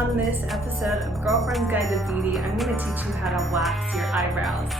On this episode of Girlfriend's Guide to Beauty, I'm going to teach you how to wax your eyebrows.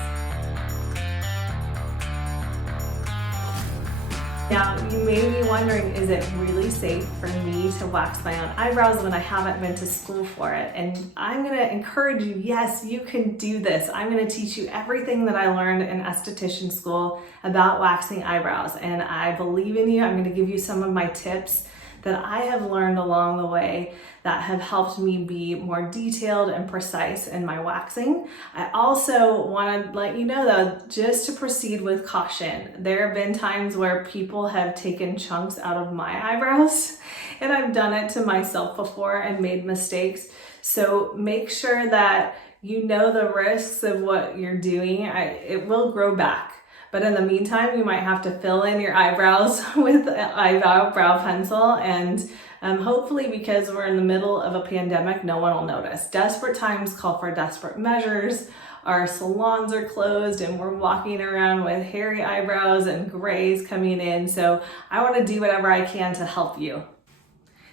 Now, you may be wondering, is it really safe for me to wax my own eyebrows when I haven't been to school for it? And I'm going to encourage you, yes, you can do this. I'm going to teach you everything that I learned in esthetician school about waxing eyebrows. And I believe in you. I'm going to give you some of my tips that I have learned along the way that have helped me be more detailed and precise in my waxing. I also want to let you know though, just to proceed with caution. There have been times where people have taken chunks out of my eyebrows, and I've done it to myself before and made mistakes. So make sure that you know the risks of what you're doing. It will grow back. But in the meantime, you might have to fill in your eyebrows with an eyebrow pencil, and hopefully, because we're in the middle of a pandemic, no one will notice. Desperate times call for desperate measures. Our salons are closed and we're walking around with hairy eyebrows and grays coming in. So I want to do whatever I can to help you.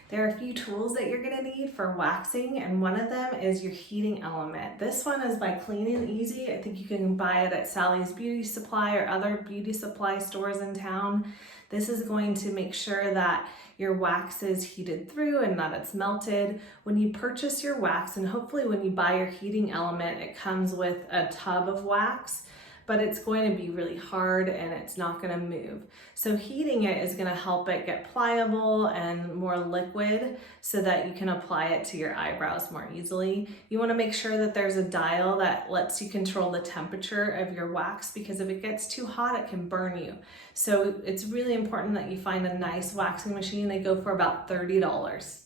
There are a few tools that you're gonna need for waxing, and one of them is your heating element. This one is by Clean and Easy. I think you can buy it at Sally's Beauty Supply or other beauty supply stores in town. This is going to make sure that your wax is heated through and that it's melted. When you purchase your wax, and hopefully when you buy your heating element, it comes with a tub of wax, but it's going to be really hard and it's not going to move. So heating it is going to help it get pliable and more liquid so that you can apply it to your eyebrows more easily. You want to make sure that there's a dial that lets you control the temperature of your wax, because if it gets too hot, it can burn you. So it's really important that you find a nice waxing machine. They go for about $30.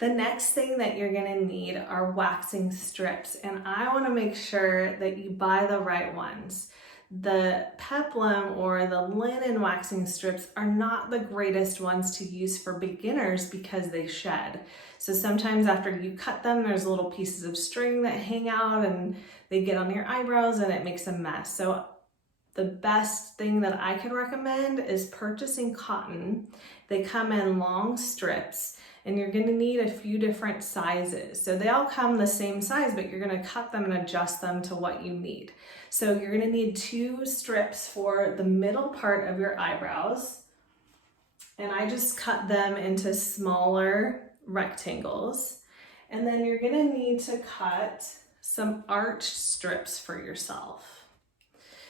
The next thing that you're gonna need are waxing strips, and I wanna make sure that you buy the right ones. The peplum or the linen waxing strips are not the greatest ones to use for beginners because they shed. So sometimes after you cut them, there's little pieces of string that hang out and they get on your eyebrows and it makes a mess. So the best thing that I could recommend is purchasing cotton. They come in long strips, and you're gonna need a few different sizes. So they all come the same size, but you're gonna cut them and adjust them to what you need. So you're gonna need 2 strips for the middle part of your eyebrows. And I just cut them into smaller rectangles. And then you're gonna need to cut some arched strips for yourself.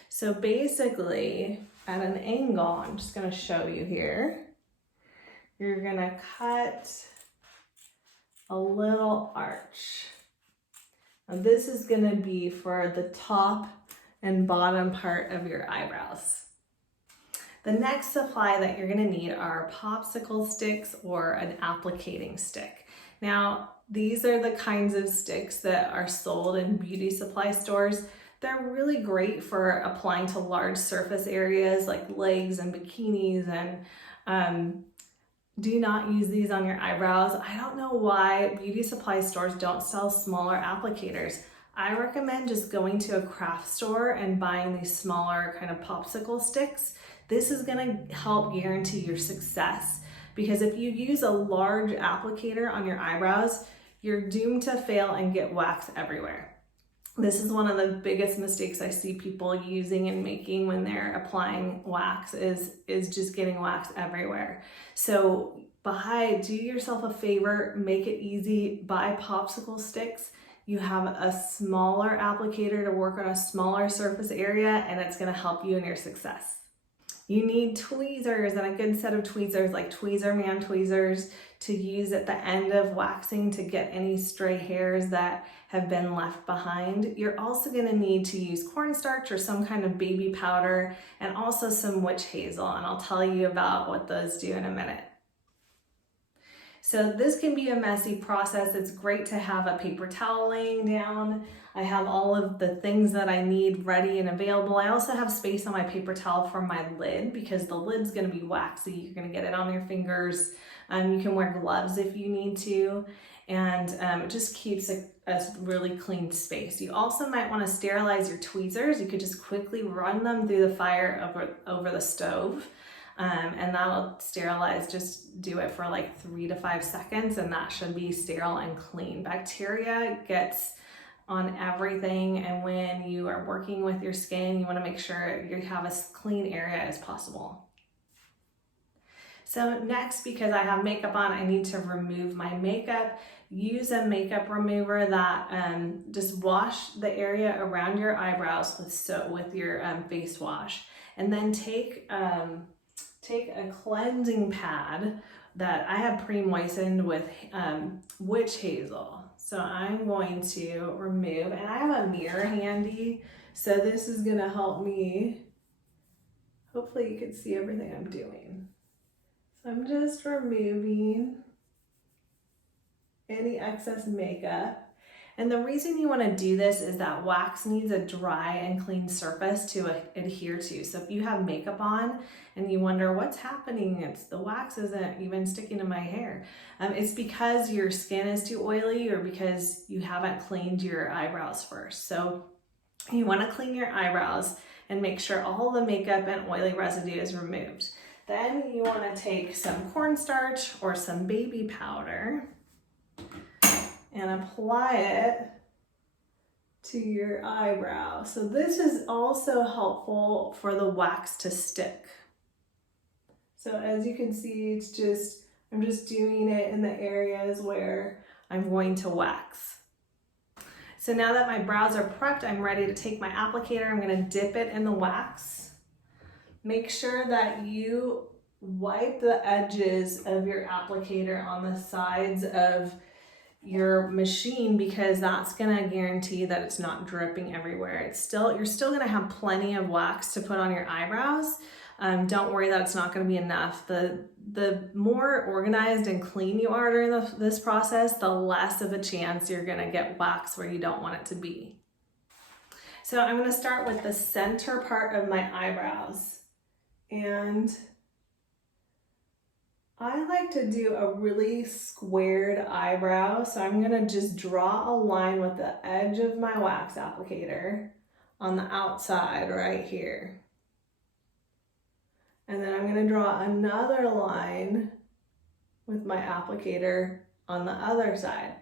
So basically, at an angle, I'm just gonna show you here, you're gonna cut a little arch. Now this is gonna be for the top and bottom part of your eyebrows. The next supply that you're gonna need are popsicle sticks or an applicating stick. Now, these are the kinds of sticks that are sold in beauty supply stores. They're really great for applying to large surface areas like legs and bikinis, and do not use these on your eyebrows. I don't know why beauty supply stores don't sell smaller applicators. I recommend just going to a craft store and buying these smaller kind of popsicle sticks. This is gonna help guarantee your success, because if you use a large applicator on your eyebrows, you're doomed to fail and get wax everywhere. This is one of the biggest mistakes I see people using and making when they're applying wax is just getting wax everywhere. So do yourself a favor, make it easy, buy popsicle sticks. You have a smaller applicator to work on a smaller surface area, and it's gonna help you in your success. You need tweezers and a good set of tweezers, like Tweezerman tweezers, to use at the end of waxing to get any stray hairs that have been left behind. You're also gonna need to use cornstarch or some kind of baby powder, and also some witch hazel, and I'll tell you about what those do in a minute. So this can be a messy process. It's great to have a paper towel laying down. I have all of the things that I need ready and available. I also have space on my paper towel for my lid, because the lid's gonna be waxy. You're gonna get it on your fingers. You can wear gloves if you need to, and it just keeps a really clean space. You also might wanna sterilize your tweezers. You could just quickly run them through the fire over the stove. and that'll sterilize. Just do it for like 3 to 5 seconds and that should be sterile and clean. Bacteria gets on everything, and when you are working with your skin, you want to make sure you have as clean area as possible. So next, because I have makeup on, I need to remove my makeup. Use a makeup remover that just wash the area around your eyebrows with your face wash, and then take a cleansing pad that I have pre-moistened with witch hazel. So I'm going to remove, and I have a mirror handy, so this is gonna help me. Hopefully you can see everything I'm doing. So I'm just removing any excess makeup. And the reason you want to do this is that wax needs a dry and clean surface to adhere to. So if you have makeup on and you wonder what's happening, the wax isn't even sticking to my hair. It's because your skin is too oily or because you haven't cleaned your eyebrows first. So you want to clean your eyebrows and make sure all the makeup and oily residue is removed. Then you want to take some cornstarch or some baby powder and apply it to your eyebrow. So this is also helpful for the wax to stick. So as you can see, I'm just doing it in the areas where I'm going to wax. So now that my brows are prepped, I'm ready to take my applicator. I'm going to dip it in the wax. Make sure that you wipe the edges of your applicator on the sides of your machine, because that's going to guarantee that it's not dripping everywhere. You're still going to have plenty of wax to put on your eyebrows. Don't worry that it's not going to be enough. The more organized and clean you are during this process, the less of a chance you're going to get wax where you don't want it to be. So I'm going to start with the center part of my eyebrows, and I like to do a really squared eyebrow, so I'm going to just draw a line with the edge of my wax applicator on the outside right here. And then I'm going to draw another line with my applicator on the other side.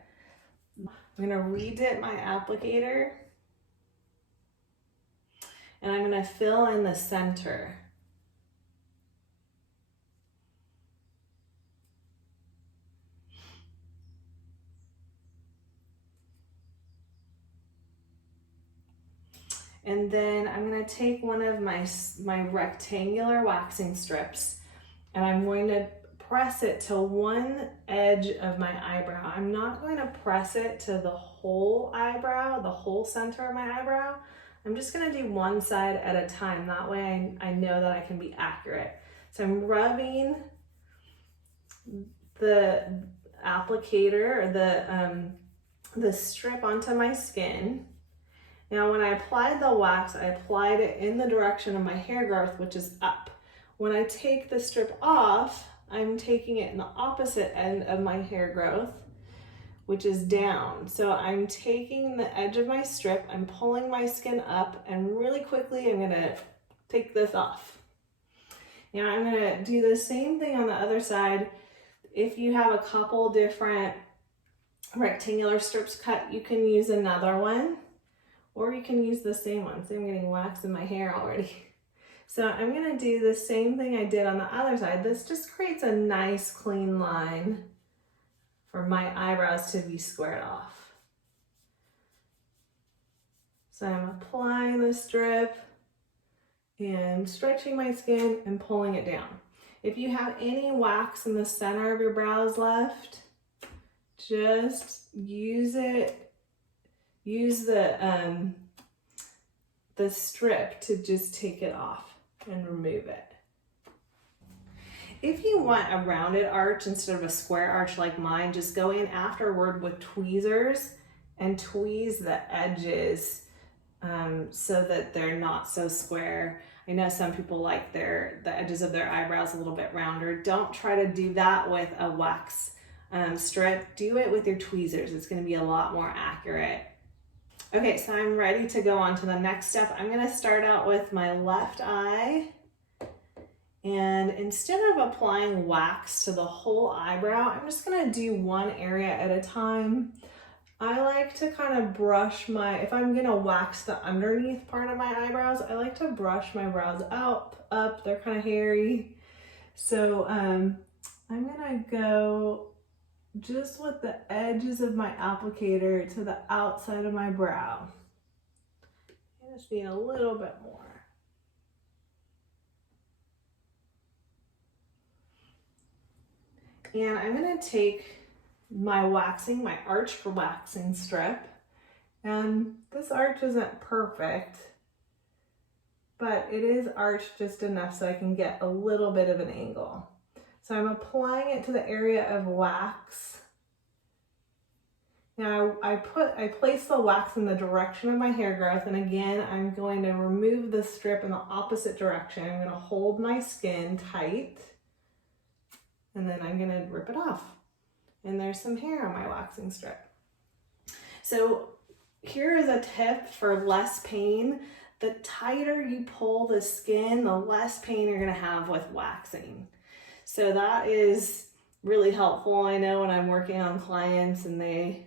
I'm going to redip my applicator, and I'm going to fill in the center. And then I'm going to take one of my rectangular waxing strips, and I'm going to press it to one edge of my eyebrow. I'm not going to press it to the whole eyebrow, the whole center of my eyebrow. I'm just going to do one side at a time. That way I know that I can be accurate. So I'm rubbing the applicator or the strip onto my skin. Now, when I applied the wax, I applied it in the direction of my hair growth, which is up. When I take the strip off, I'm taking it in the opposite end of my hair growth, which is down. So I'm taking the edge of my strip, I'm pulling my skin up, and really quickly I'm gonna take this off. Now I'm gonna do the same thing on the other side. If you have a couple different rectangular strips cut, you can use another one, or you can use the same one. See, I'm getting wax in my hair already. So I'm gonna do the same thing I did on the other side. This just creates a nice clean line for my eyebrows to be squared off. So I'm applying the strip and stretching my skin and pulling it down. If you have any wax in the center of your brows left, just use it. Use the strip to just take it off and remove it. If you want a rounded arch instead of a square arch like mine, just go in afterward with tweezers and tweeze the edges so that they're not so square. I know some people like the edges of their eyebrows a little bit rounder. Don't try to do that with a wax strip. Do it with your tweezers. It's going to be a lot more accurate. Okay, so I'm ready to go on to the next step. I'm going to start out with my left eye, And instead of applying wax to the whole eyebrow, I'm just gonna do one area at a time. I like to kind of brush if I'm gonna wax the underneath part of my eyebrows, I like to brush my brows up, they're kind of hairy. So I'm gonna go just with the edges of my applicator to the outside of my brow. I just need a little bit more. And I'm gonna take my arch waxing strip, and this arch isn't perfect, but it is arched just enough so I can get a little bit of an angle. So I'm applying it to the area of wax. Now I place the wax in the direction of my hair growth, and again, I'm going to remove the strip in the opposite direction. I'm gonna hold my skin tight, and then I'm gonna rip it off. And there's some hair on my waxing strip. So here is a tip for less pain. The tighter you pull the skin, the less pain you're gonna have with waxing. So that is really helpful. I know when I'm working on clients and they,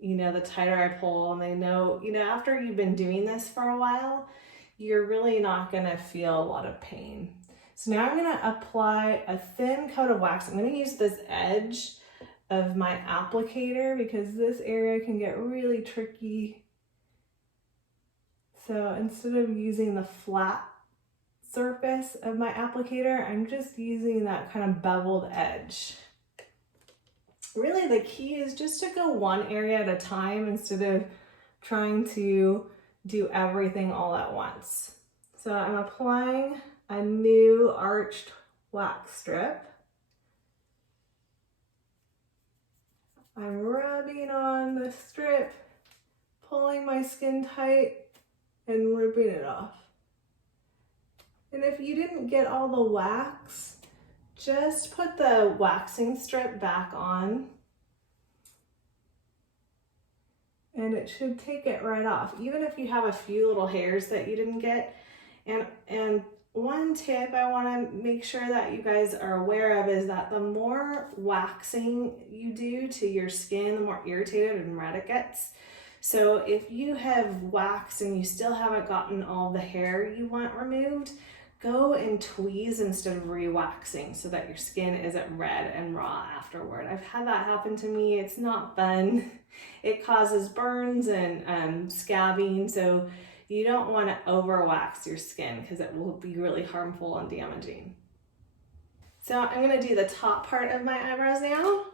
the tighter I pull, and they know, after you've been doing this for a while, you're really not gonna feel a lot of pain. So now I'm gonna apply a thin coat of wax. I'm gonna use this edge of my applicator because this area can get really tricky. So instead of using the flat surface of my applicator, I'm just using that kind of beveled edge. Really, the key is just to go one area at a time instead of trying to do everything all at once. So I'm applying a new arched wax strip. I'm rubbing on the strip, pulling my skin tight, and ripping it off. And if you didn't get all the wax, just put the waxing strip back on, and it should take it right off, even if you have a few little hairs that you didn't get. And one tip I want to make sure that you guys are aware of is that the more waxing you do to your skin, the more irritated and red it gets. So if you have waxed and you still haven't gotten all the hair you want removed, go and tweeze instead of re-waxing so that your skin isn't red and raw afterward. I've had that happen to me. It's not fun. It causes burns and scabbing, so you don't want to over-wax your skin because it will be really harmful and damaging. So I'm going to do the top part of my eyebrows now.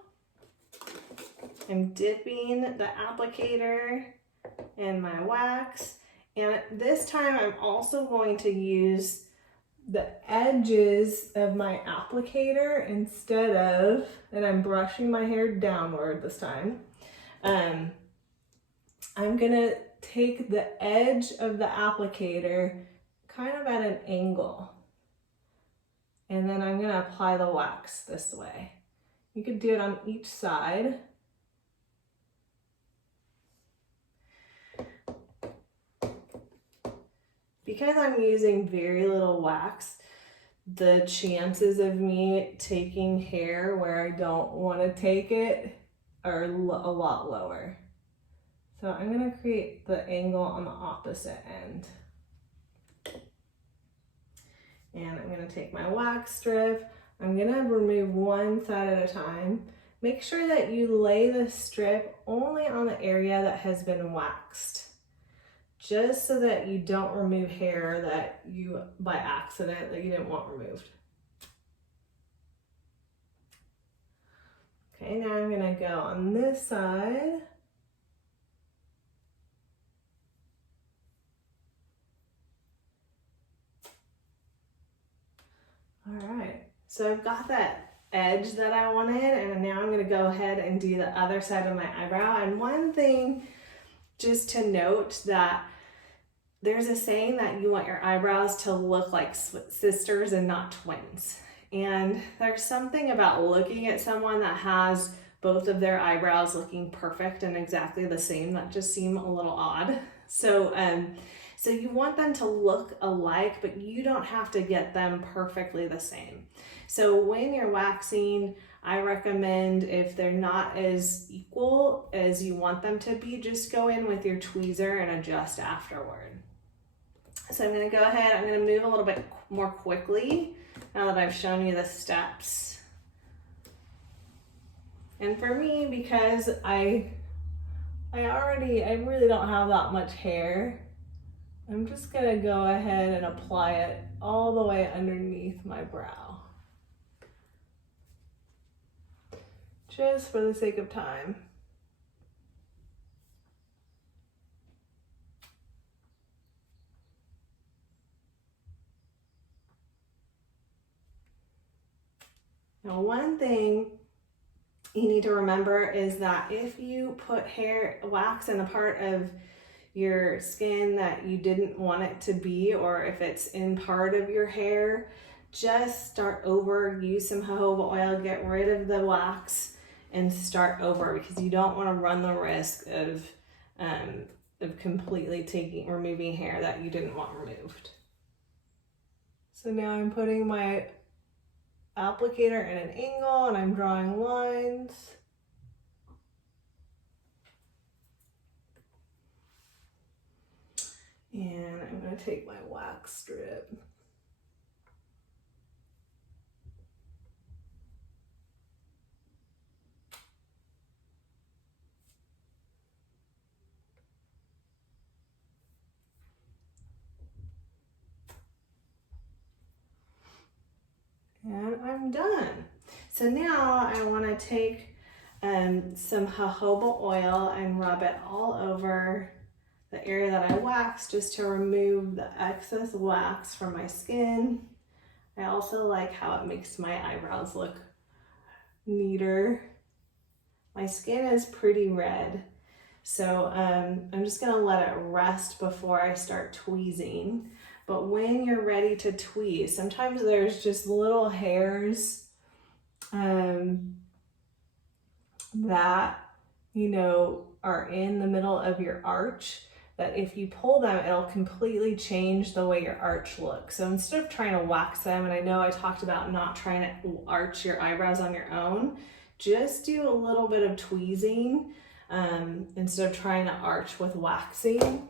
I'm dipping the applicator in my wax, and this time I'm also going to use the edges of my applicator instead of, and I'm brushing my hair downward this time. I'm gonna take the edge of the applicator kind of at an angle, and then I'm gonna apply the wax this way. You could do it on each side. Because I'm using very little wax, the chances of me taking hair where I don't want to take it are a lot lower. So I'm going to create the angle on the opposite end. And I'm going to take my wax strip. I'm going to remove one side at a time. Make sure that you lay the strip only on the area that has been waxed, just so that you don't remove hair that you, by accident, that you didn't want removed. Okay, now I'm gonna go on this side. All right, so I've got that edge that I wanted, and now I'm gonna go ahead and do the other side of my eyebrow. And one thing just to note, that there's a saying that you want your eyebrows to look like sisters and not twins. And there's something about looking at someone that has both of their eyebrows looking perfect and exactly the same that just seem a little odd. So So you want them to look alike, but you don't have to get them perfectly the same. So when you're waxing, I recommend, if they're not as equal as you want them to be, just go in with your tweezer and adjust afterward. So I'm going to go ahead, I'm going to move a little bit more quickly now that I've shown you the steps. And for me, because I really don't have that much hair, I'm just going to go ahead and apply it all the way underneath my brow, just for the sake of time. Now, one thing you need to remember is that if you put wax in a part of your skin that you didn't want it to be, or if it's in part of your hair, just start over, use some jojoba oil, get rid of the wax and start over, because you don't want to run the risk of completely removing hair that you didn't want removed. So now I'm putting my applicator in an angle and I'm drawing lines. And I'm going to take my wax strip. And I'm done. So now I want to take some jojoba oil and rub it all over the area that I waxed, just to remove the excess wax from my skin. I also like how it makes my eyebrows look neater. My skin is pretty red, so I'm just gonna let it rest before I start tweezing. But when you're ready to tweeze, sometimes there's just little hairs that, you know, are in the middle of your arch, that if you pull them, it'll completely change the way your arch looks. So instead of trying to wax them, and I know I talked about not trying to arch your eyebrows on your own, just do a little bit of tweezing instead of trying to arch with waxing,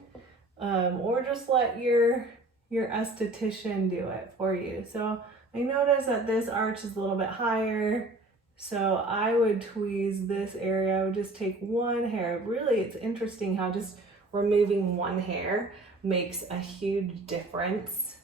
or just let your esthetician do it for you. So I noticed that this arch is a little bit higher, so I would tweeze this area. I would just take one hair. Really, it's interesting how just removing one hair makes a huge difference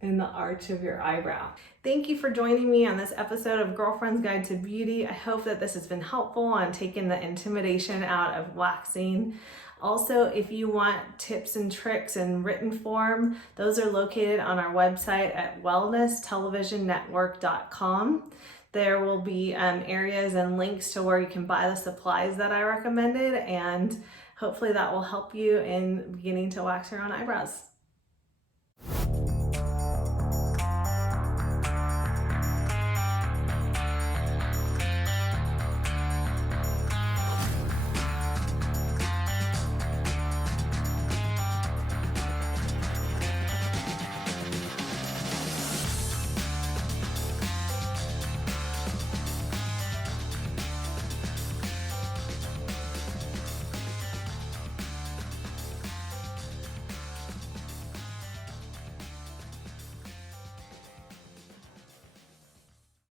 in the arch of your eyebrow. Thank you for joining me on this episode of Girlfriend's Guide to Beauty. I hope that this has been helpful on taking the intimidation out of waxing. Also, if you want tips and tricks in written form, those are located on our website at wellnesstelevision.network.com. There will be areas and links to where you can buy the supplies that I recommended, and hopefully that will help you in beginning to wax your own eyebrows.